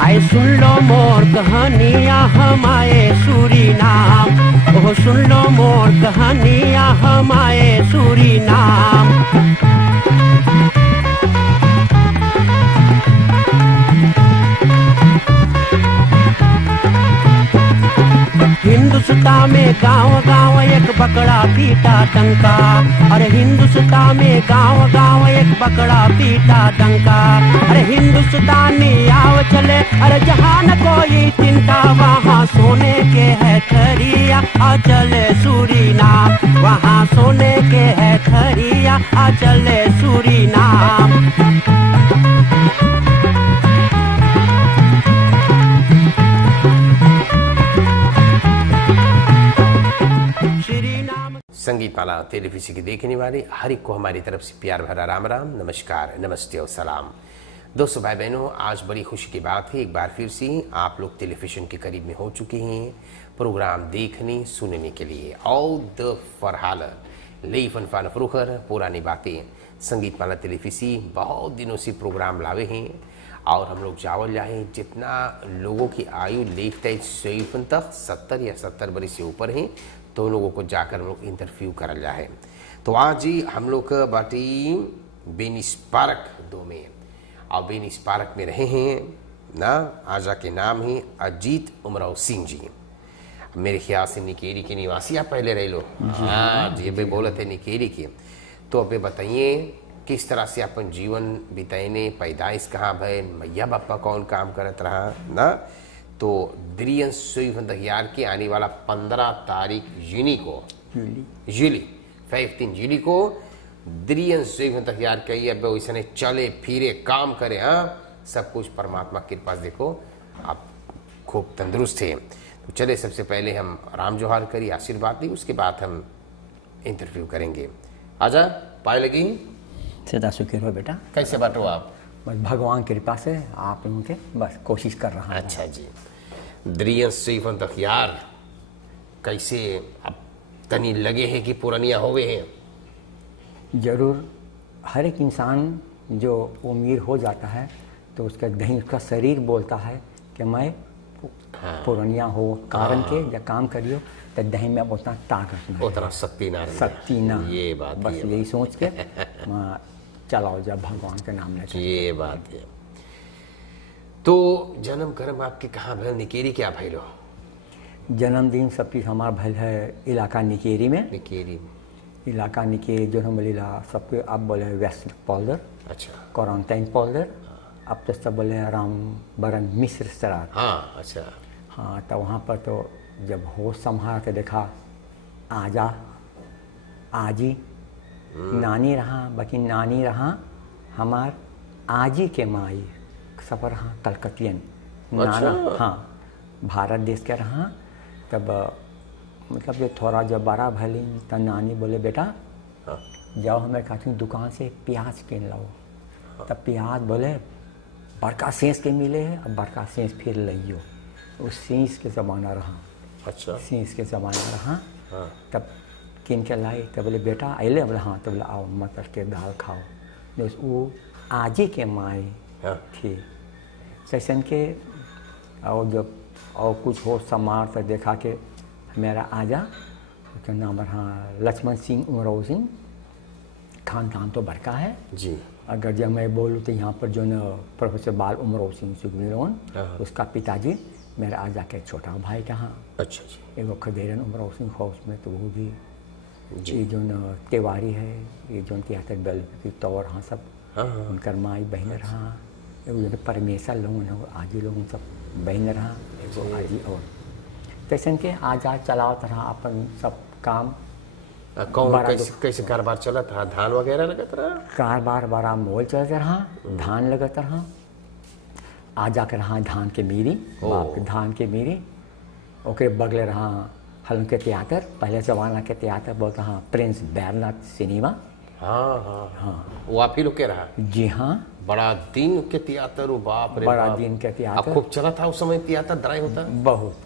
आए सुन लो मोर कहानियाँ हम आए सूरीनाम, ओह सुन लो मोर कहानियाँ हम आए सूरीनाम। हिंदुस्तान में गांव गांव एक बकरा पीटा डंका, अरे हिंदुस्तान में गांव गांव एक बकरा पीटा डंका। अरे हिंदुस्तानी आओ चले, अरे जहाँ न कोई चिंता, वहाँ सोने के है खरिया आ चले सूरीनाम, वहाँ सोने के है खरिया आ चले सूरीनाम। संगीत माला टेलीविजन की देखने वाले हर एक को हमारी तरफ से प्यार भरा राम राम, नमस्कार, नमस्ते और सलाम। दोस्तों भाई बहनों, आज बड़ी खुशी की बात है, एक बार फिर से आप लोग टेलीविजन के करीब में हो चुके हैं प्रोग्राम देखने सुनने के लिए। और द फरहाल लेफन फान फ्रुखर पुरानी बातें संगीत माला टेलीविजन बहुत दिनों से प्रोग्राम लावे हैं और हम लोग जावल जाए जितना लोगों की आयु लेखते तक 70 या 70 बरस से ऊपर हैं तो लोगों को जाकर हम लोग इंटरव्यू करल जाए। तो आज ही हम लोग बाटी बेनिस पार्क 2 में और बेनिस पार्क में रहे हैं ना। आजा के नाम है अजीत उमराव सिंह जी, मेरे ख्याल से निकेरी के निवासी आप पहले रह लो। हाँ जी, अभी बोले थे निकेरी के। तो अभी बताइए किस तरह से अपन जीवन बिताने, पैदाइश कहाँ भय, मैया बापा कौन काम करत रहा ना। तो द्रियन सुईफंतयार की आने वाला 15 तारीख यूली को, यूली 15 यूली को द्रियन सुईफंतयार कही अब वैसे चले फिरे काम करे। हाँ, सब कुछ परमात्मा की कृपा से देखो आप खूब तंदुरुस्त थे। तो चले सबसे पहले हम राम जोहार करी, आशीर्वाद दी, उसके बाद हम इंटरव्यू करेंगे। आजा पाए लगी सदा सुखी रहो बेटा। कैसे बांटो आप? बस भगवान की कृपा से आप लोगों के बस कोशिश कर रहा हूँ। अच्छा जी, द्रियन सुईफंतयार कैसे अब तनी लगे हैं कि पुरानिया होवे हैं? जरूर, हर एक इंसान जो अमीर हो जाता है तो उसका दही, उसका शरीर बोलता है कि मैं पुरानिया हो कारण के या काम करियो तो दही में उतना ताकत नहीं, उतना शक्ति ना, ये बात बस यही सोच के चलाओ जब भगवान के नाम लेते। ये बात है। तो जन्म कर्म आपके कहाँ भैल? निकेरी क्या भैलो? जन्मदिन सब चीज हमारा भैल है इलाका निकेरी में। निकेरी इलाका निकेरी जो हम बोले सबके अब बोले वेस्ट पोल्डर। अच्छा। क्वारंटाइन पोल्डर। अब तो सब बोले राम बरन मिश्र सरार। हाँ अच्छा। हाँ, तो वहाँ पर तो जब होश संभाला तो देखा आजा आजी नानी रहा, बाकी नानी रहा हमार आजी के माई सफर हाँ कलकतियन नाना। हाँ, भारत देश के रहा। तब मतलब जो थोड़ा जब बड़ा भली तो नानी बोले बेटा जाओ हमें कहती दुकान से प्याज किन लाओ। तब प्याज बोले बड़का सेंस के मिले है, अब बड़का सेंस फिर लियो। उस सेंस के ज़माना रहा। अच्छा। सेंस के ज़माना रहा। तब किन के लाई तो बोले बेटा अले, बोले हाँ, तो बोले आओ मटर के दाल खाओ। बस वो आजी के माई थी सैसन के। और जब और कुछ हो समार तो देखा कि मेरा आजा, उसका नाम रहा लक्ष्मण सिंह उमराव सिंह। खानदान तो बड़का है जी। अगर जब मैं बोलूँ तो यहाँ पर जो न प्रोफेसर बाल उमराव सिंह सुखवीरोन, उसका पिताजी मेरा आजा के छोटा भाई कहाँ। अच्छा जी। एगो खदेरन उमराव सिंह हाउस में, तो वो भी ये जो न तिवारी है, ये जो तिहत्तर बेल की तौर हाँ सब उनकर माई बहन रहा। एगो जो परमेश्वर लोगन है आजी लोगन सब बहन रहा, एगो आजी और तैसन के आजाद चलावत रहा अपन सब काम। कौन कैसे कारोबार चला था? धान वगैरह लगत रहा? कारोबार बड़ा मोल चलत रहा, धान लगत रहा। आजा के रहा धान के मीरी, बाप के धान के मीरी। ओकरे बगले रहा हलन के थिएटर, पहले जमाना के थिएटर बोलता हाँ प्रिंस बैरनाथ सिनेमा। हाँ हाँ हाँ, वो आप ही लोग के रहा? जी हाँ, बड़ा दिन के थिएटर, बाप रे बड़ा बाप। दिन के अब थिएटर खूब चला था उस समय थिएटर, ड्राई होता बहुत।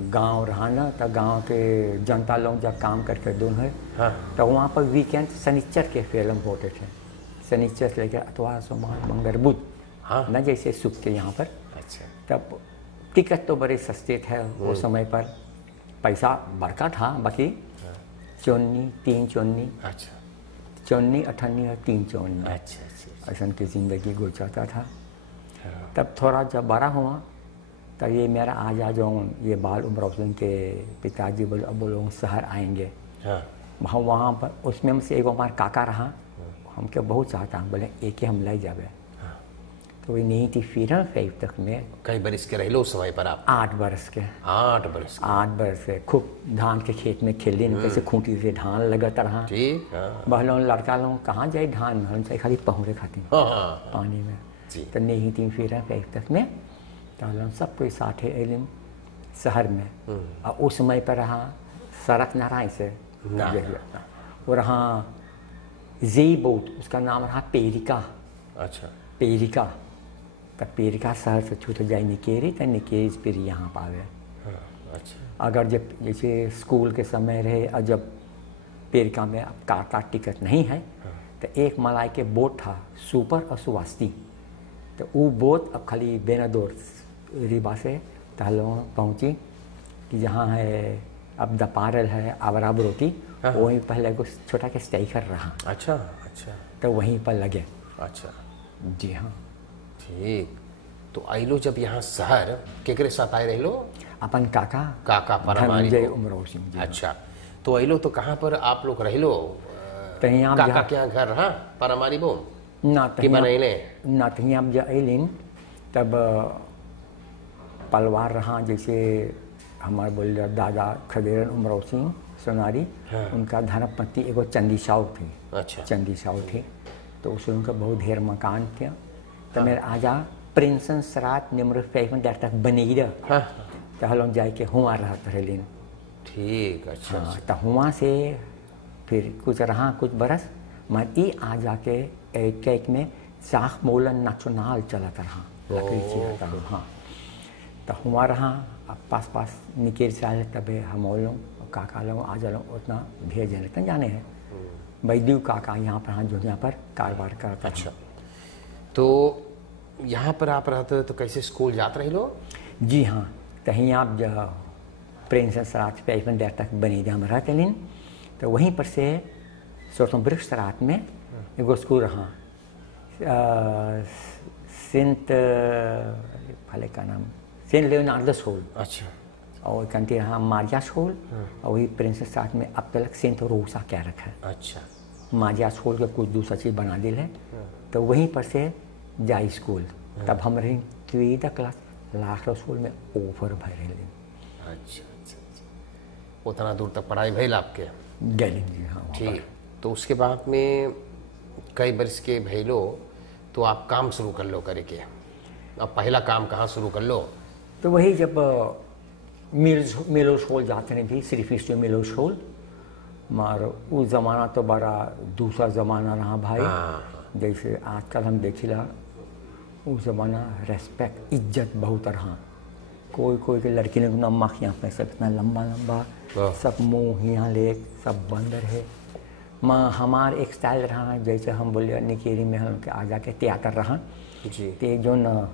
गांव रहा ना, तो गांव के जनता लोग जब काम करके दून है हाँ तो वहाँ पर वीकेंड शनिचर के फिल्म होते थे। शनिचर से लेकर अतवार सोमवार मंगल बुध, हाँ न जैसे सुख के यहाँ पर। अच्छा तब टिकट तो बड़े सस्ते थे वो समय पर, पैसा बड़का था, बाकी चौन्नी 3 चौन्नी, अच्छा चौन्नी 98 और 3 चौन्नी, अच्छा अच्छा ऐसा की ज़िंदगी गुजरता था। तब थोड़ा जब बड़ा हुआ तब ये मेरा आजा जो ये बाल उमर सिंह के पिताजी बोले अब वो लोग शहर आएंगे। हाँ वहाँ पर उसमें हमसे एगो हमारा काका रहा, हमके बहुत चाहता, बोले एक ही हम ले जावे। तो वही नहीं थी फिर 5 तक में कई बरिस के रह लो उस समय पर आप? 8 बरस के। 8 बरिस 8 बरस से खूब धान के खेत में खेले, कैसे खूंटी से धान लगता रहा। ठीक हाँ बहलों लड़का लोग कहाँ जाए धान, हम से खाली पहुँचे खाती हाँ हाँ पानी में। जी तो नहीं थी फिर 5 तक में, तो हम सब कोई साथे एलिन शहर में। और उस समय पर रहा सड़क नारायण से ना। वो रहा जी बोट, उसका नाम रहा पेरिका। अच्छा पेरिका, तब पेरिका शहर से छूट जाए निकेरी, तो निकेरी फिर यहाँ पावे। हाँ अच्छा अगर जब जैसे स्कूल के समय रहे और जब पेरिका में अब काटा टिकट नहीं है, तो एक मलाई के बोट था सुपर और सुवास्ती, तो वो बोट अब खाली बेनादोर रीबा से तहलों पहुँची कि जहाँ है अब दपारल है आवरा रोटी, वहीं पहले को छोटा के स्टेकर रहा, अच्छा अच्छा तो वहीं पर लगे। अच्छा जी हाँ। ठीक। तो आइलो जब यहाँ शहर केकरे साथ आए रह लो? अपन काका काका परमारी धनंजय को। उमराव सिंह जी। अच्छा तो आइलो तो कहाँ पर आप लोग रह लो? तो यहाँ काका के यहाँ घर रहा परमारी बो ना कि बनैले? ना तो यहाँ जब अलिन तब पलवार रहा, जैसे हमारे बोल दादा खदेरन उमराव सिंह सोनारी, उनका धर्मपत्नी एगो चंदी साहू थी। अच्छा चंदी साहू थी, तो उसमें उनका बहुत ढेर मकान थे। तो मेरे आजा प्रिंसन सरात निम्र फैशन देर तक बनी रहा, हाँ तो हम जाए के हुआ रहते रहे लेन। ठीक अच्छा हाँ, तो हुआ से फिर कुछ रहा कुछ बरस, मगर ई आ जाके एक में साख मोलन नाचुनाल चलता रहा, लकड़ी चलता रहा। हाँ, तो हुआ रहा अब पास पास निकेर से आए, तबे हम लोग काका लोग आ जा लोग उतना भेज देते जाने हैं। बैदू काका यहाँ पर, हाँ जो यहाँ पर कारोबार करता। अच्छा तो यहाँ पर आप रहते हो तो कैसे स्कूल जाते रहे लो? जी हाँ, कहीं आप जो प्रिंसन सरात पे ऐसा देर तक बनी जहाँ में रहते लेन, तो वहीं पर से सोचो वृक्ष सरात में एगो स्कूल रहा, सेंट भले का नाम सेंट लियोनार्डस स्कूल। अच्छा और कंटी रहा मारिया स्कूल, और वही प्रिंसन सरात में अब तक सेंट रोसा क्या रखा है। अच्छा मारिया स्कूल के कुछ दूसरा चीज़ बना दिल है, तो वहीं पर से जाई स्कूल। तब हम रही 3 क्लास लास्ट स्कूल में ओवर भर रहे। अच्छा अच्छा अच्छा उतना दूर तक पढ़ाई भइल आपके? गैलिन जी हाँ। ठीक। तो उसके बाद में कई बरस के भइलो तो आप काम शुरू कर लो करे के। अब पहला काम कहाँ शुरू कर लो? तो वही जब मिलो स्कूल जाते हैं भी, सिर्फ इस मिलो स्कूल, मगर उस ज़माना तो बड़ा दूसरा ज़माना रहा भाई। जैसे आजकल हम देखिला, उस ज़माना रेस्पेक्ट इज्जत बहुत रहा। कोई कोई के लड़की ने नमक यहाँ पे सब इतना लंबा लंबा, सब मुँह यहाँ ले सब बंद रहे। माँ हमार एक स्टाइल रहा, जैसे हम बोले निकेरी में हम के आ जाके थिएटर रहा जी। ते जो न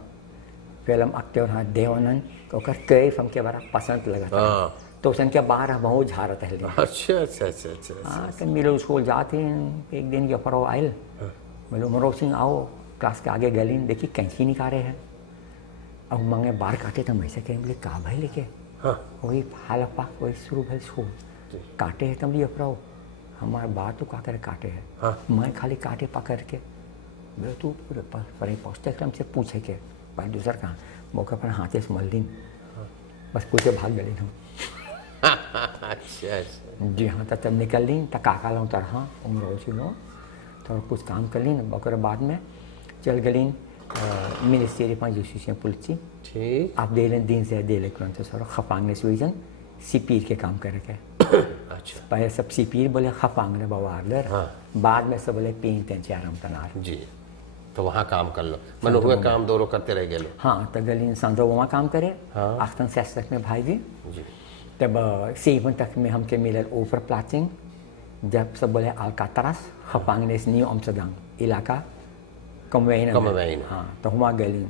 फिल्म एक्टर रहा देवानंद, ओकर कैफ हमके बड़ा पसंद लगा था, तो उसके बाहर हम बहुत झारत है। अच्छा अच्छा अच्छा अच्छा हाँ, तो मिलो स्कूल जाते हैं, एक दिन के परो आयल, बोलो उमराव सिंह आओ क्लास के आगे गली, देखी कैंची निकाले हैं। अब मांगे बाहर काटे तो मैं से कहें, बोले का भाई लेके? हाँ वही हाल पाक वही शुरू भाई स्कूल काटे है, तुम लिए अपराओ हमारे बात तो का कर काटे है। हाँ। मैं खाली काटे पकड़ के, बोले तू पूरे पर पहुँचते क्रम से पूछे के भाई दूसरा कहाँ, मौके पर हाथे से मल दिन, बस पूछे भाग गली हम। अच्छा अच्छा जी हाँ, तब निकल ली, तब काका लो तरह उमराव सिंह लो तो कुछ काम कर ली, ओकर बाद में चल गली मिनिस्ट्री पाँच जूसी पुलिस। ठीक। आप दे लें दिन से दे ले तुरंत सर खपांग ने सुईजन सिपीर के काम करे के। अच्छा पहले सब सिपीर बोले खपांग ने बवार, हाँ। बाद में सब बोले पीन तें चारम तनार। जी। तो वहाँ काम कर लो, मनो हुए काम दोनों करते रह गए। हाँ तो गली संतो वहाँ काम करे। हाँ। आखतन से तक में भाई जी जी तब 7 तक में हमके मिलल ओवर प्लाचिंग जब सब बोले अलकातरास खपांगनेस न्यू अम्स्टरडम इलाका कमवेन। हाँ तो वहाँ गली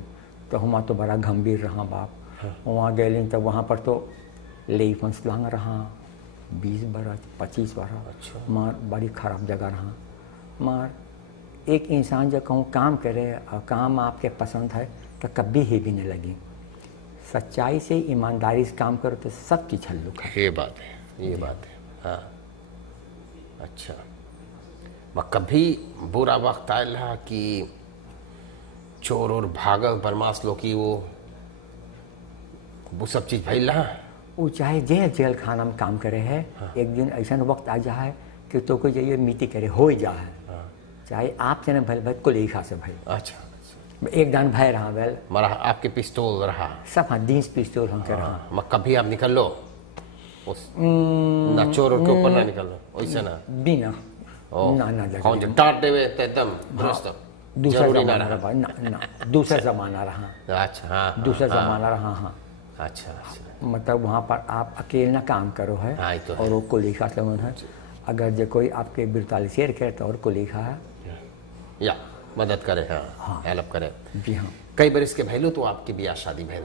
तो वहाँ तो बड़ा गंभीर रहा बाप। वहाँ गली तो वहाँ पर तो लेफंसलांग रहा 20 बरस 25 बरस। अच्छा। मार बड़ी खराब जगह रहा। मार एक इंसान जब कहूँ काम करे और काम आपके पसंद है तो कभी ही भी नहीं लगी। सच्चाई से ईमानदारी से काम करो तो सब चीज़ हल्लुक है। ये बात है, ये बात है। हाँ अच्छा, मैं कभी बुरा वक्त आया कि चोर और भागल बदमाश लोग की वो सब चीज़ भैल रहा। वो चाहे जेल खाना में काम करे है। हाँ। एक दिन ऐसा वक्त आ जाए कि तो कोई जाइए मीटी करे हो ही जाए। हाँ। चाहे आप से न भल भाई को लेखा से भाई। अच्छा एक दान भय रहा वेल मरा आपके पिस्तौल रहा सब। हाँ 20 पिस्तौल हम कर रहा। मैं कभी आप निकल लो उस ना चोर के ऊपर ना निकल लो वैसे ना बिना ना कौन जो डांट देवे तो एकदम दुरुस्त दूसरा जमाना रहा ना दूसरा जमाना रहा। अच्छा हाँ दूसरा जमाना रहा। हाँ अच्छा अच्छा, मतलब वहाँ पर आप अकेला काम करो है। हाँ, तो और वो को लिखा से है। अगर जो कोई आपके 42 शेर करे तो और को लिखा है या मदद करे। हाँ हेल्प करे। जी हाँ कई बार इसके भैलो तो आपकी ब्याह शादी भैल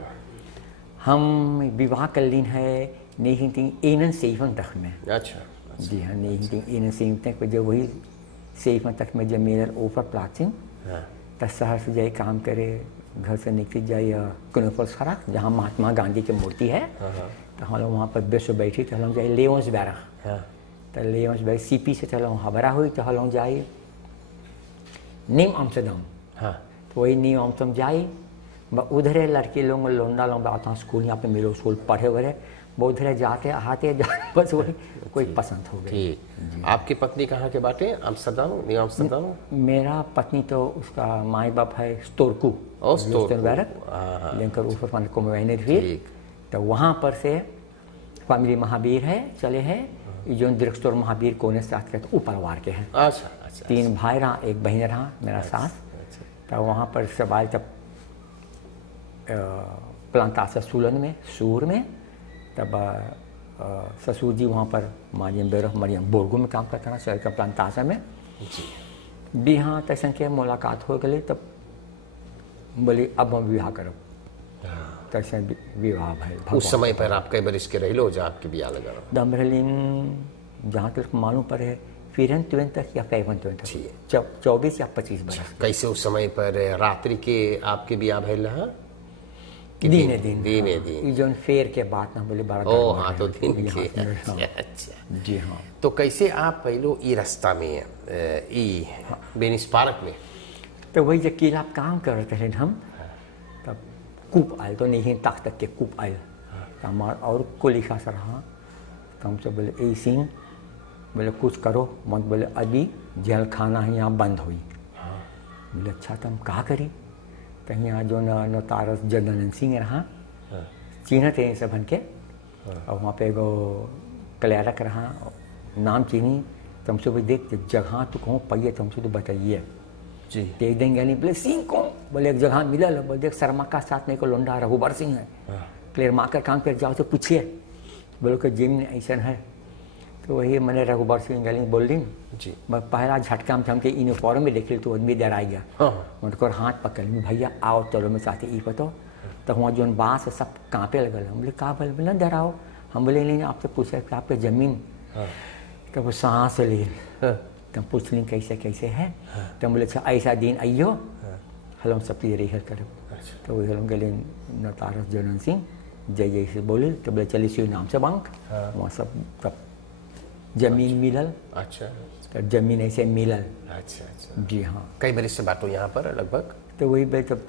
हम विवाह कर लीन है 1971 तक में। अच्छा जी हाँ 1971 तक जब वही 7 तक में जब मेरा ओवर प्लाचिंग तो शहर से जाए काम करे। घर से निकल जाए कनोफल सड़क जहाँ महात्मा गांधी की मूर्ति है। तो हम लोग वहाँ पर बेसो बैठी तो हम लोग जाए लेवंस बैरा। तो लेवंस बैरा सीपी से चलो हबरा हुई तो हम लोग जाए न्यू अम्स्टरडम। तो वही न्यू अम्स्टरडम जाए उधरे लड़के लोग लोंडा लोग आता स्कूल यहाँ पे मिलो स्कूल पढ़े वरे वो उधरे जाते आते बस वही कोई पसंद हो गई। ठीक। आपकी पत्नी कहाँ के बाटे? अम्स्टरडम न्यू अम्स्टरडम। मेरा पत्नी तो उसका माई बाप है स्टोरकू लेकर ऊपर मान को तो वहाँ पर से फैमिली महावीर है चले है जो दृक्स्टोर महावीर कोने साथ के तो परिवार के हैं। अच्छा अच्छा 3 भाई रहा 1 बहन रहा मेरा सास। तो वहाँ पर सब आए तब प्लांतासा सूलन में सूर में तब ससुर जी वहाँ पर मरियम बोरगो में काम करता था शहर का प्लांतासा में भी। हाँ तैसन के मुलाकात हो गई तब बोली अब हम विवाह करो। तैसे विवाह भाई उस समय पर आप कई बार इसके रह लो जब आपके ब्याह लगा दमरलिन जहाँ तक मालूम पर है फिर 20 तक या 24 या 25 बरस। कैसे उस समय पर रात्रि के आपके ब्याह भैल रहा? दिन जोन फेर के बात ना बोले 12। ओ हाँ तो दिन के। अच्छा जी हाँ। तो कैसे आप पहलो ई रास्ता में ई बेनिस पार्क में तो वही जब किला काम करते हैं हम तब कूप आयल तो नहीं तक के कूप आयल हमार और को लिखा सर। हाँ तो हमसे बोले ए सिंह बोले कुछ करो मत बोले अभी जेल खाना है यहाँ बंद हुई। बोले अच्छा तो हम कहा करी तो यहाँ जो नोतारस जगदानंद सिंह रहा चिन्ह थे सब के और वहाँ पे एगो क्लैरक रहा नाम चीनी तुमसे भी देख जगह तो कहूँ पहिए तुमसे तो बताइए जी। एक दिन गए बोले सिंह कौन? बोले एक जगह मिला बोले देख शर्मा का साथ में को लोंडा रघुबर सिंह है क्लियर माकर काम कर जाओ तो पूछिए। बोलो कि जिम ने ऐसा है तो वही मैंने रघुबर सिंह गली बोल दी जी। मैं पहला झटका में हमके यूनिफॉर्म में देख ली तो आदमी डर आ गया। उनको हाथ पकड़ ली भैया आओ चलो मैं चाहते ई पतो तो वहाँ जो बाँस सब काँपे लगल। हम बोले कहा बोले बोला डराओ। हम बोले नहीं आपसे पूछे कि आपके ज़मीन तो वो सांस ले तब पूछ ली कैसे कैसे है। तो बोले अच्छा ऐसा दिन आइयो हलो सब चीज़ रिहल करो। तो वही हम गले नतारस जनन सिंह जय जय से बोले तो बोले चलिए शिव नाम से बंक वहाँ सब तब जमीन मिलल। अच्छा तो जमीन ऐसे मिलल। अच्छा अच्छा जी हाँ। कई बरिस से बाटो यहाँ पर लगभग तो वही भाई तब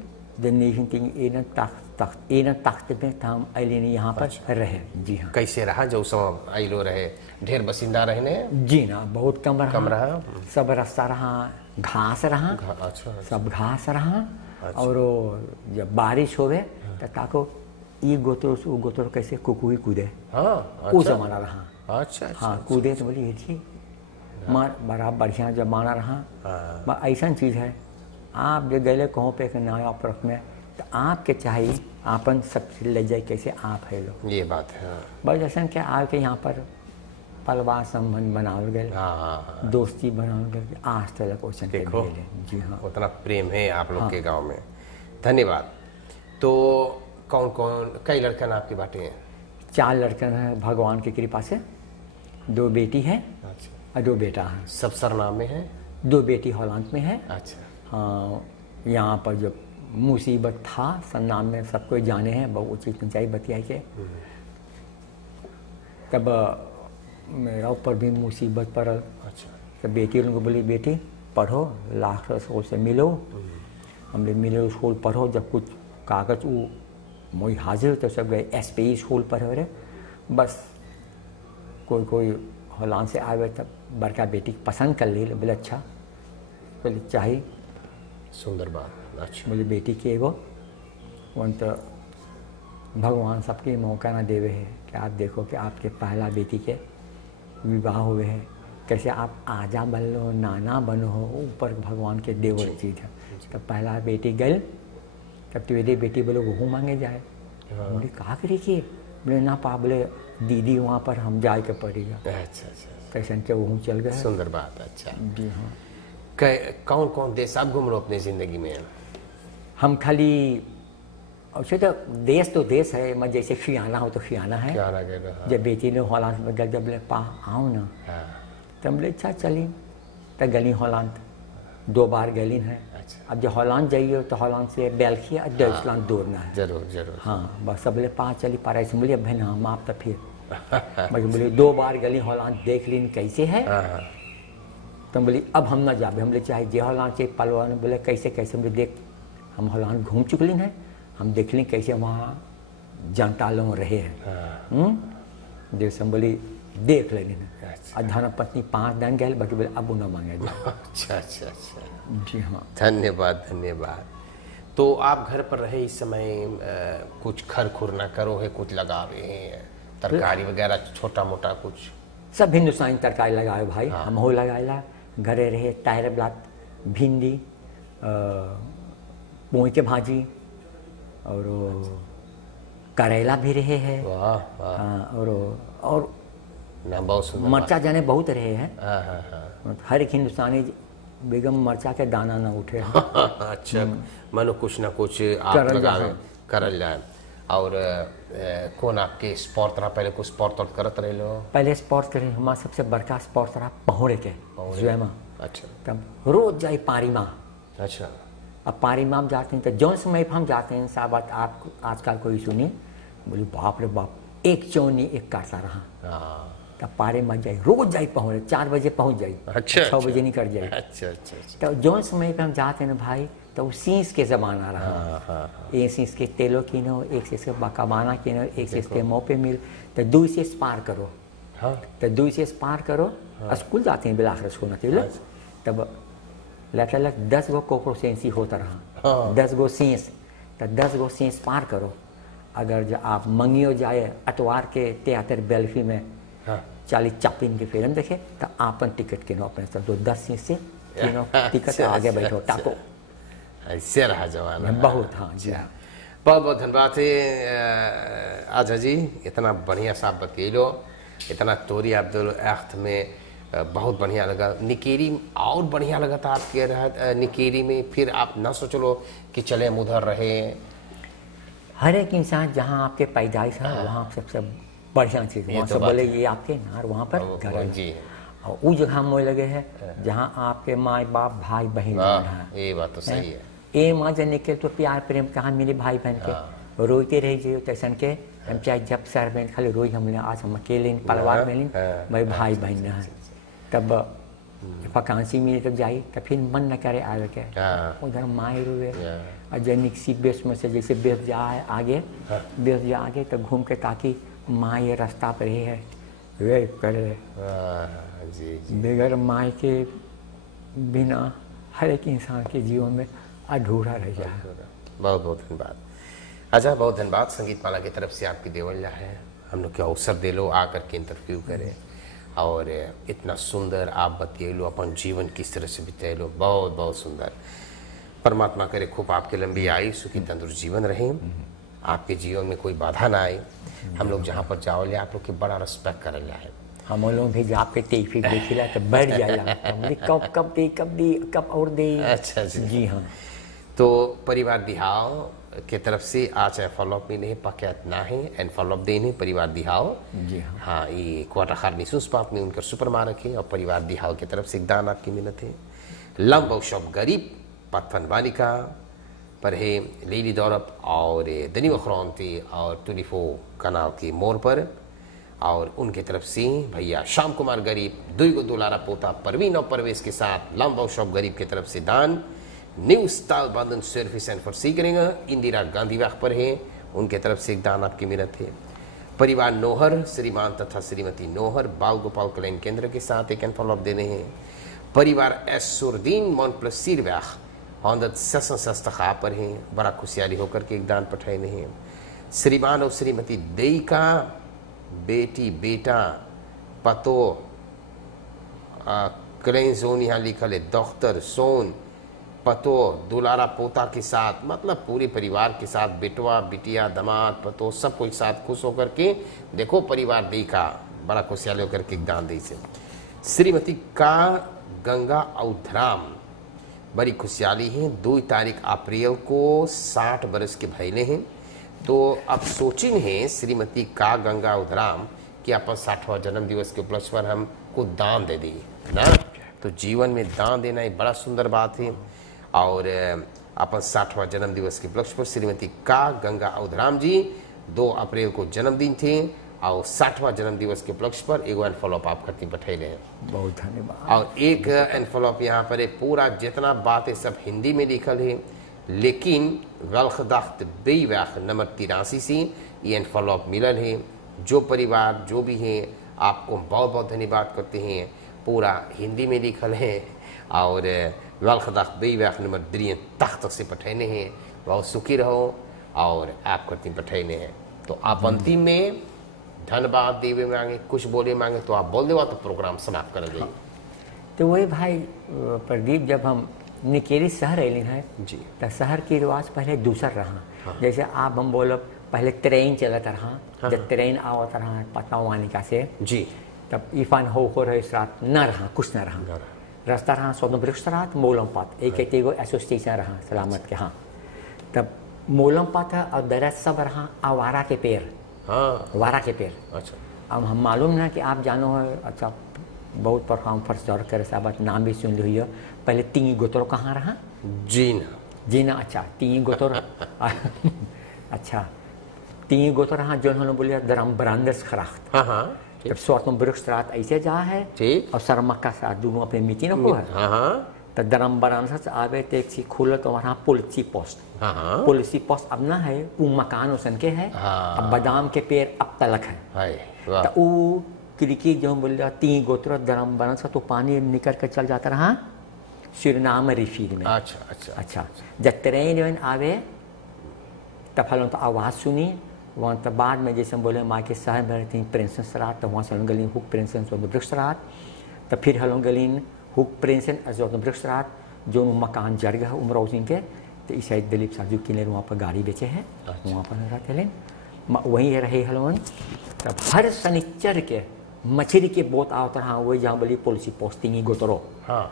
तख्त में हम अली यहाँ पर रहे। जी हाँ। कैसे रहा जो समय आइलो रहे ढेर बसिंदा रहने? जी ना बहुत कम रहा सब रास्ता रहा घास रहा। अच्छा सब घास रहा। और जब बारिश होवे तो ताको ई गोतरो कैसे कुकुई कूदे। हाँ वो जमाना रहा। अच्छा हाँ कूदे तो बोली ये मार बड़ा बढ़िया जमाना रहा। ऐसा चीज़ है आप जो गले कहों पे नया प्रख में तो आपके चाहिए आपन सब ले जाए कैसे आप है लो। ये बात है। बस ऐसा क्या आपके यहाँ पर परिवार संबंध बनावल गए, हाँ, दोस्ती बनावल गए, आज तक ओसन के देखो मिले। जी हाँ, उतना प्रेम है आप लोग के गांव में। धन्यवाद। तो कौन कौन कई लड़कन आपके बाटे हैं? 4 लड़के हैं भगवान की कृपा से, 2 बेटी है अच्छा। और 2 बेटा है। सब सरनाम में है? 2 बेटी हॉलैंड में है। अच्छा। हाँ, यहाँ पर जो मुसीबत था सरनाम में सब कोई जाने हैं, बहुत उचित ऊंचाई बतियाई के। तब मेरा ऊपर भी मुसीबत पड़ल। अच्छा। तो बेटी उनको बोली बेटी पढ़ो, लाख स्कूल से मिलो, हमने मिलो स्कूल पढ़ो। जब कुछ कागज वो मोई हाजिर तो सब गए SPE स्कूल पढ़ो रे। बस कोई हॉलैंड से आए तब बड़का बेटी पसंद कर ली, बोले अच्छा बोले चाहिए। सुंदर बात। अच्छा। बोले बेटी के एगो वन तो भगवान सबके मौका ना देवे है कि आप देखो कि आपके पहला बेटी के विवाह हुए हैं, कैसे आप आजा बन लो, नाना बनो हो, ऊपर भगवान के देवल चीज है। तब पहला बेटी गल, तब तेरे बेटी बोले वहू मांगे जाए। बोले कहा करी कि बोले ना पा, बोले दीदी वहाँ पर हम जाए के पड़ेगा। अच्छा। कैसे के वहू चल गए। सुंदर बात। अच्छा। जी हाँ, कौन कौन देश आप घूम रहे हो अपनी जिंदगी में? हम खाली अच्छा तो देश है, मैं जैसे खियाना हो तो खियाना है। क्या लगे रहा? जब बेटी ने हॉलैंड में गल, जब बोले पा आओ ना, तब बोले अच्छा चली। तो गली हॉलैंड 2 बार गली है। अच्छा। अब जब हॉलैंड जाइए तो हॉलैंड से बेल्जियम और डचलैंड दौड़ना है। जरूर। हाँ, बस सब बोले पा चली पा रही बोलिए बहन हम आप तो फिर बस बोले 2 बार गली हॉलैंड देख लीन कैसे है। तो बोली अब हम ना जाबे, हम बोले चाहे जे हॉलैंड से पलवा। बोले कैसे बोले देख हम हॉलैंड घूम चुकलिन है, हम देख ली कैसे वहाँ जनता लोग रहे हैं। जैसे हम बोली देख लेनी है। और धन पत्नी 5 दिन गए, बाकी बोले अब न मांगे जाए। अच्छा। जी हाँ, धन्यवाद। तो आप घर पर रहे इस समय कुछ खर खुर ना करो है, कुछ लगावे हैं तरकारी वगैरह छोटा मोटा कुछ? सब हिंदुस्तानी तरकारी लगाए भाई। हम हो लगाएला घरे रहे टायर ब्लात, भिंडी, पोई के भाजी और करेला भी रहे हैं। वाह। और ना बहुत सुंदर मरचा जाने बहुत रहे हैं। हाँ। हर एक हिंदुस्तानी बेगम मरचा के दाना ना उठे। अच्छा। मानो कुछ ना कुछ आप लगावे करल जाए। और कौन आपके स्पोर्ट रहा? पहले कुछ स्पोर्ट करत रहे लो? पहले स्पोर्ट करे, हमारा सबसे बड़का स्पोर्ट रहा पहुड़े के जुएमा। अच्छा। तब रोज जाए पारी माँ। अच्छा। अब पारी माँ जाते हैं तो जौन समय पर हम जाते हैं साहब आप आजकल कोई सुनी, बोली बाप रे बाप, 1 चौनी 1 काटता रहा। तब पारे मत जाए, रोज जाए पहुँचे, 4 बजे पहुँच जाए। अच्छा। 6 बजे निकल जाए। अच्छा। तो जौन समय पर हम जाते हैं भाई तो वो सींस के ज़माना रहा। एक सींस के तेलों किनो, एक सींस के बकाबाना किनो, एक सींस के मुँह पे मिल, तो 2 से पार करो। तो 2 से पार करो। स्कूल जाते हैं बिलाखर स्कूल में, तब लग 10 गो कोक्रोसेंसी होता रहा। 10 गो सींस, तो 10 गो सींस पार करो। अगर जो आप मंगियो जाए अतवार के तेहतर बेल्फी में 40 चापिन के फिल्म देखे तो आपन टिकट किनो अपने सब 10 सींस से किनो टिकट आगे बैठो टाको। ऐसे रहा जमाना बहुत। हाँ जी, बहुत धन्यवाद है आजा जी, इतना बढ़िया सा बतेलो, इतना तोरी अब्दुल अख्त में बहुत बढ़िया लगा। निकेरी और बढ़िया लगा था आपके रहा निकेरी में। फिर आप ना सोच लो कि चले हम उधर रहे। हर एक इंसान जहाँ आपके पैदाइश है वहाँ सबसे बढ़िया चीज़, वहाँ सब बोले ये आपके नार वहाँ पर घर जी। और वो जगह हम लगे है जहाँ आपके माँ बाप भाई बहन है। ये बात तो सही है। ये माँ जन निकले तो प्यार प्रेम कहाँ मिले भाई बहन के, रोते रह जाइए तैसन के। हम चाहे जब सर बहन खाली रोई हमने आज हम अकेले परिवार में भाई भाई बहन है। तब पकांसी मिले तब जाई तो फिर मन न करे आगे के उधर माए रुए। और जनिक सी बेस में से जैसे बेस जाए आगे, बेस जा आगे तो घूम के ताकि माँ ये रास्ता पर ही है वे करे। बगैर माँ के बिना हर एक इंसान के जीवन में अधूरा रह जाए। बहुत बहुत धन्यवाद। अच्छा, बहुत धन्यवाद। संगीत माला की तरफ से आपकी देवल्या है, हम लोग के अवसर दे लो आकर के इंटरव्यू करें और इतना सुंदर आप बतिए लो अपन जीवन किस तरह से बिताए लो। बहुत बहुत सुंदर। परमात्मा करे खूब आपके लंबी आयु सुखी तंदुरुस्त जीवन रहे, आपके जीवन में कोई बाधा ना आए। हम लोग जहाँ पर जाओले आप लोग के बड़ा रिस्पेक्ट करल जाए। हम लोग भी जाप के टेफिक देखिला तो बढ़ जाएगा, कब और दे। अच्छा जी, जी हाँ। तो परिवार दिहाओ के तरफ से आज फॉलोअप में नहीं पकैत ना है एंड फॉलोअप देने परिवार दिहाओ। जी हाँ। हाँ, ये क्वार्टर खार निसूस पाप में उनकर सुपर मार रखे और परिवार दिहाओ की तरफ से एक दान आपकी मिलत है। लंब शब गरीब पत्थन बालिका पर है लेली दौरप और दनी वखरौनती और तुलिफो कनाव के मोड़ पर, और उनके तरफ से भैया श्याम कुमार गरीब दुईगो दुलारा पोता परवीन और परवेश के साथ लंब शब गरीब की तरफ से दान। न्यू स्टाइल बंधन सर्विस एंड फॉर सीकरिंग इंदिरा गांधी वाक पर है, उनके तरफ से एक दान आपकी मिलत है। परिवार नोहर श्रीमान तथा श्रीमती नोहर बाल गोपाल कल्याण केंद्र के साथ एक फॉलोअप देने हैं। परिवार एसुरदीन मोनप्लसीर व्याख औंदत ससन सस्तखा पर हैं, बड़ा खुशहाली होकर के एक दान पठाने हैं। श्रीमान और श्रीमती देई का बेटी बेटा पतो कलें जोन यहाँ लिखल है दख्तर सोन पतो दुलारा पोता के साथ, मतलब पूरे परिवार के साथ बेटवा बिटिया दमाद पतो सब कोई साथ खुश होकर के देखो परिवार दी का बड़ा खुशहाली होकर के दान दी से। श्रीमती का गंगा औधराम बड़ी खुशहाली है, 2 तारीख अप्रैल को 60 बरस के भैले हैं। तो अब सोचिन है श्रीमती का गंगा औधराम कि अपन 60वां जन्म दिवस के उपलक्ष्य पर हमको दान दे दी ना, तो जीवन में दान देना एक बड़ा सुंदर बात है। और अपन 60वां जन्म दिवस के उपलक्ष्य पर श्रीमती का गंगा औधराम जी 2 अप्रैल को जन्मदिन थे और 60वां जन्म दिवस के उपलक्ष्य पर एक एनफॉलोप आप खत्म पठैले हैं। बहुत धन्यवाद। और एक एनफॉलोप यहाँ पर पूरा जितना बात है सब हिंदी में लिखल है, लेकिन वल्खदाख्त बेवैख नंबर 83 से ये एनफॉलोप मिलल है। जो परिवार जो भी हैं आपको बहुत बहुत धन्यवाद करते हैं। पूरा हिंदी में लिखल है और वल्खदाख्त बेवैख नंबर 3 तख्त से पठैने हैं। बहुत सुखी रहो और आप करती पठैने हैं। तो आप अंतिम में धन्यवाद देवे मांगे कुछ बोले मांगे तो आप बोल देवा तो प्रोग्राम समाप्त कर देंगे। तो वही भाई प्रदीप, जब हम निकेरी शहर अलिन है जी, तो शहर की रिवाज पहले दूसर रहा। हाँ। जैसे आप हम बोलो पहले ट्रेन चलत रहा। हाँ। जब ट्रेन आवत रहा पतवानिका से जी, तब इफान हो रहे रात न रहा, कुछ न रहा। रास्ता रहा स्वतंत्र रात मोलम पात एक एगो एसोसिएशन रहा सलामत के। हाँ, तब मोलम पात है और दरअसल सब रहा आवारा के पेड़। हाँ, वारा के पेड़। अच्छा, अब हम मालूम ना कि आप जानो है। अच्छा, बहुत परफॉर्म फर्स्ट दौर करे साहब नाम भी सुन ली है। पहले 3 गोतरो कहाँ रहा? जीना। अच्छा, 3 गोतरो अच्छा 3 गोतरो रहा जो उन्होंने बोलिया दरम बरांदर्स खराख्त। हाँ हाँ, जब स्वतंत्र वृक्ष रात ऐसे जा है ठीक, और सरमक का साथ दोनों अपने मीटिंग को है। हाँ हाँ, तो दरम बरांदर्स आवे तो एक खुला तो वहाँ पुलिस पोस्ट। हाँ हाँ, पुलिस पोस्ट अब ना है, वो मकान उसन के है। हाँ। अब बादाम के पेड़ अब तलक है। हाय वाह, तो वो क्रिकेट जो हम बोल रहा 3 गोत्र दरम बना सा तो पानी निकल कर चल जाता रहा सुरनाम रिफील में। अच्छा अच्छा अच्छा, जब ट्रेन आवे तब हम तो आवाज़ सुनी। वहाँ तब बाद में जैसे हम बोले माँ के शहर में रहती प्रिंसन सरात, तो वहाँ से हम गलीन हुक प्रिंसन वृक्ष रात। तब फिर हम गलीन हुक प्रिंसन वृक्ष रात जो मकान जर गया उमराव सिंह के। तो इस साइड दिलीप साजू किले वहाँ पर गाड़ी बेचे हैं। वहाँ पर रहते लेन वहीं रहे हलवन। तब हर शनिचर के मछली के बोत आवत रहा वही जहाँ बोली पुलिस पोस्ट 3 गोतरो। हाँ,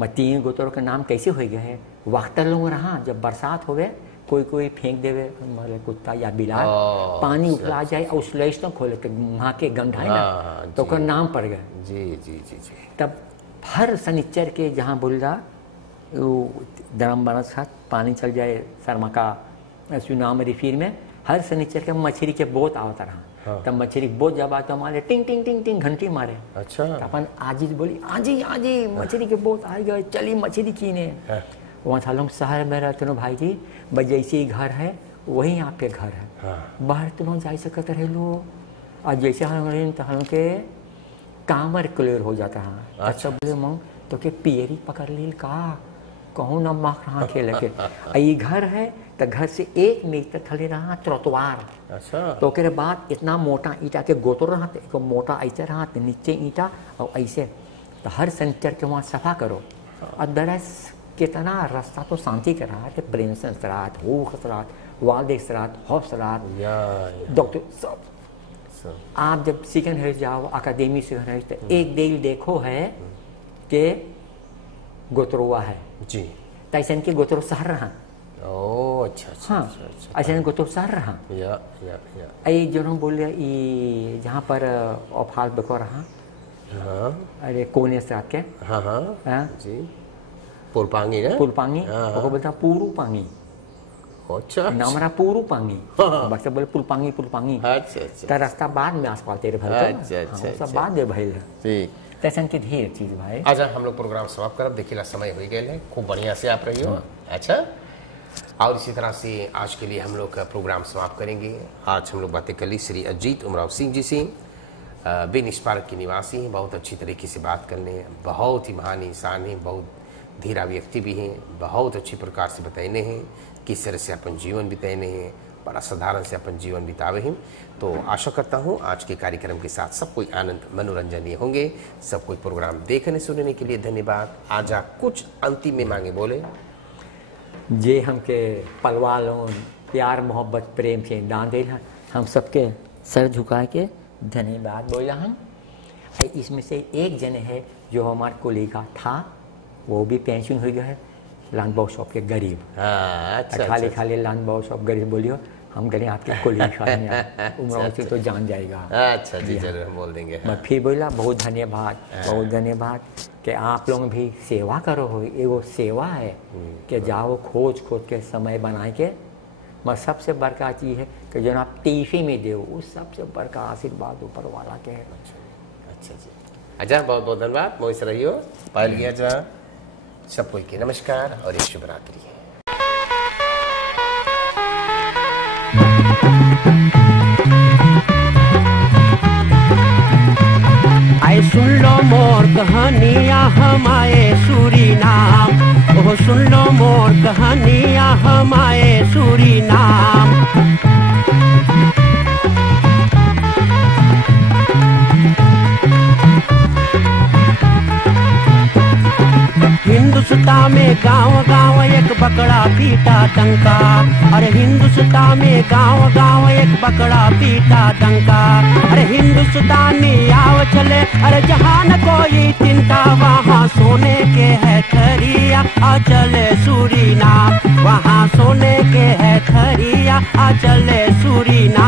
3 गोतरों का नाम कैसे हो गया है? वक्तर लोग रहा जब बरसात होवे कोई फेंक देवे मतलब कुत्ता या बिलार, पानी उफला जाए और उस लैस तो खोले तो वहाँ के गंध है ना, तो उसका नाम पड़ गया। जी जी जी जी। तब हर शनिचर के जहाँ बोल रहा वो दरम बरस पानी चल जाए शर्मा का सुनाम रिफीर में, हर शनिचर के मछली के बोत आवता रहा। हाँ। तब मछली बोत जब आता हमारे टिंग टिंग टिंग टिंग घंटी मारे। अच्छा, अपन आजी बोली आजी आजी मछली के बोत आ गए, चली मछली कीने। वहाँ था लोग शहर में रहते हो भाई जी, बस जैसे ही घर है वहीं आपके घर है। हाँ। बाहर तो लोग जा सकते रहे लोग। और जैसे हम के कामर क्लियर हो जाता है। अच्छा, बोले मंग तो के पियरी पकड़ ली का कहूँ ना माख रहा खेल के। ये घर है तो घर से 1 मीटर थले रहा त्रोतवार। अच्छा, तो के बाद इतना मोटा ईटा के गोतर रहा, एक मोटा ऐसे रहा नीचे ईटा और ऐसे। तो हर शनिचर के वहाँ सफा करो और दरस कितना रास्ता तो शांति का रहा है, प्रिंसन सरात, होख सरात, वालदेक सरात, हॉफ सरात, डॉक्टर सब। आप जब सेकंड हेल्थ जाओ अकादमी सेकंड हेल्थ, तो एक दिन देखो है कि गोत्रोवा है जी, तैसन के गोत्रो सहर रहा। ओ अच्छा अच्छा, हाँ, अच्छा, अच्छा। ऐसे गोत्रो सहर रहा। या ये जो हम बोल रहे जहाँ पर ऑफाल बको रहा, हाँ अरे कोने सरात के, हाँ हाँ हाँ जी, पुलपांगी ना, पुलपांगी, हाँ। वो बोलता पूरू पांगी, अच्छा नामरा पूरू पांगी, हाँ। बस बोले पुलपांगी पुलपांगी। अच्छा अच्छा तो रास्ता बाद में आसपास तेरे भर अच्छा, अच्छा, सब अच्छा। बाद में भइल ठीक। तैसन की ढेर चीज भाई। अच्छा हम लोग प्रोग्राम समाप्त करब, देखिला समय हो गए है, खूब बढ़िया से आप रहियो। अच्छा, और इसी तरह से आज के लिए हम लोग का प्रोग्राम समाप्त करेंगे। आज हम लोग बातें कर ली श्री अजीत उमराव सिंह जी से, बेनिस पार्क के निवासी हैं, बहुत अच्छी तरीके से बात करने, बहुत ही महान इंसान हैं, बहुत धीरा व्यक्ति भी हैं, बहुत अच्छी प्रकार से बताने हैं किस तरह से अपन जीवन बिताने हैं, बड़ा साधारण से अपन जीवन बितावे हैं। तो आशा करता हूँ आज के कार्यक्रम के साथ सब कोई आनंद मनोरंजन होंगे। सब कोई प्रोग्राम देखने सुनने के लिए धन्यवाद। आजा कुछ अंतिम में मांगे बोले। जे हमके पलवालों प्यार मोहब्बत प्रेम से दान दे, हम सबके सर झुका के धन्यवाद बोला हम। इसमें से एक जने है जो हमारे कोलीगा था, वो भी पेंशन हो गया है, लान बाउ शॉप के गरीब। हाँ, अच्छा, खाली अच्छा, खाली लान बाउ शॉप गरीब बोलियो, हम गए आपके कोलीगा उम्र से तो जान जाएगा। अच्छा जी, जरूर हम बोल देंगे। मैं फिर बोला बहुत धन्यवाद, बहुत धन्यवाद कि आप लोग भी सेवा करो हो। ये वो सेवा है कि जाओ खोज के समय बनाए के। मैं सबसे बड़का चीज़ है कि जो आप टीफी में दो, वो सबसे बड़का आशीर्वाद ऊपर वाला के है। अच्छा जी, अच्छा बहुत बहुत धन्यवाद। मोहित रहियो पायल गया जा सब कोई के नमस्कार और एक शुभ रात्रि है। आए सुन लो मोर कहानियाँ हम आए सूरीनाम, ओह सुन लो मोर कहानियाँ हम आए सूरीनाम। हिंदुस्तान में गांव गांव एक बकरा पीटा डंका, अरे हिंदुस्तान में गांव गांव एक बकरा पीटा डंका। अरे हिंदुस्तानी आव चले, अरे जहाँ न कोई चिंता, वहाँ सोने के है खरिया आ चले सूरीनाम, वहाँ सोने के है खरिया आ चले सूरीनाम।